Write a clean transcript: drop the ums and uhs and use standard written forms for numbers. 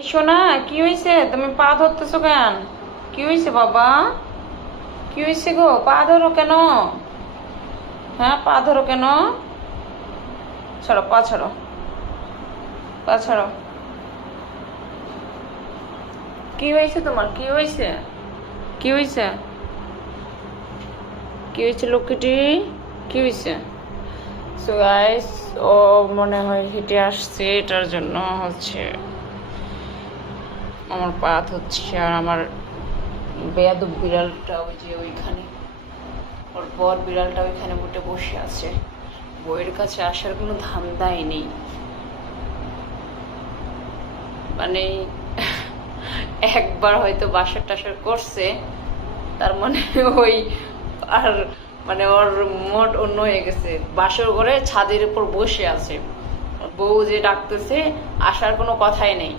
এই সোনা, কি হয়েছে? তুমি পা ধরতেছো কেন? কি হয়েছে বাবা? কি হয়েছে গো? পা ধরো কেন? হ্যাঁ, পা ধরো কেন? ছাড়ো, পা ছাড়ো, পা ছাড়ো। কি হয়েছে তোমার? কি হয়েছে? কি হয়েছে? কি হয়েছে লক্ষ্মীটি? কি হয়েছে? সো গাইস, ও মনে হয় হেঁটে আসছে, এটার জন্য হচ্ছে আমার পা হচ্ছে। আর আমার বেয়াদব বিড়ালটা ওই যে ওইখানে, ওর বর বিড়ালটা ওইখানে উঠে বসে আছে। বইয়ের কাছে আসার কোনো ধান্দাই নেই। মানে একবার হয়তো বাসার টাসার করছে, তার মানে ওই আর মানে ওর মোট অন্য হয়ে গেছে। বাসর ঘরে ছাদের উপর বসে আছে, ওর বউ যে ডাকতেছে, আসার কোনো কথাই নেই।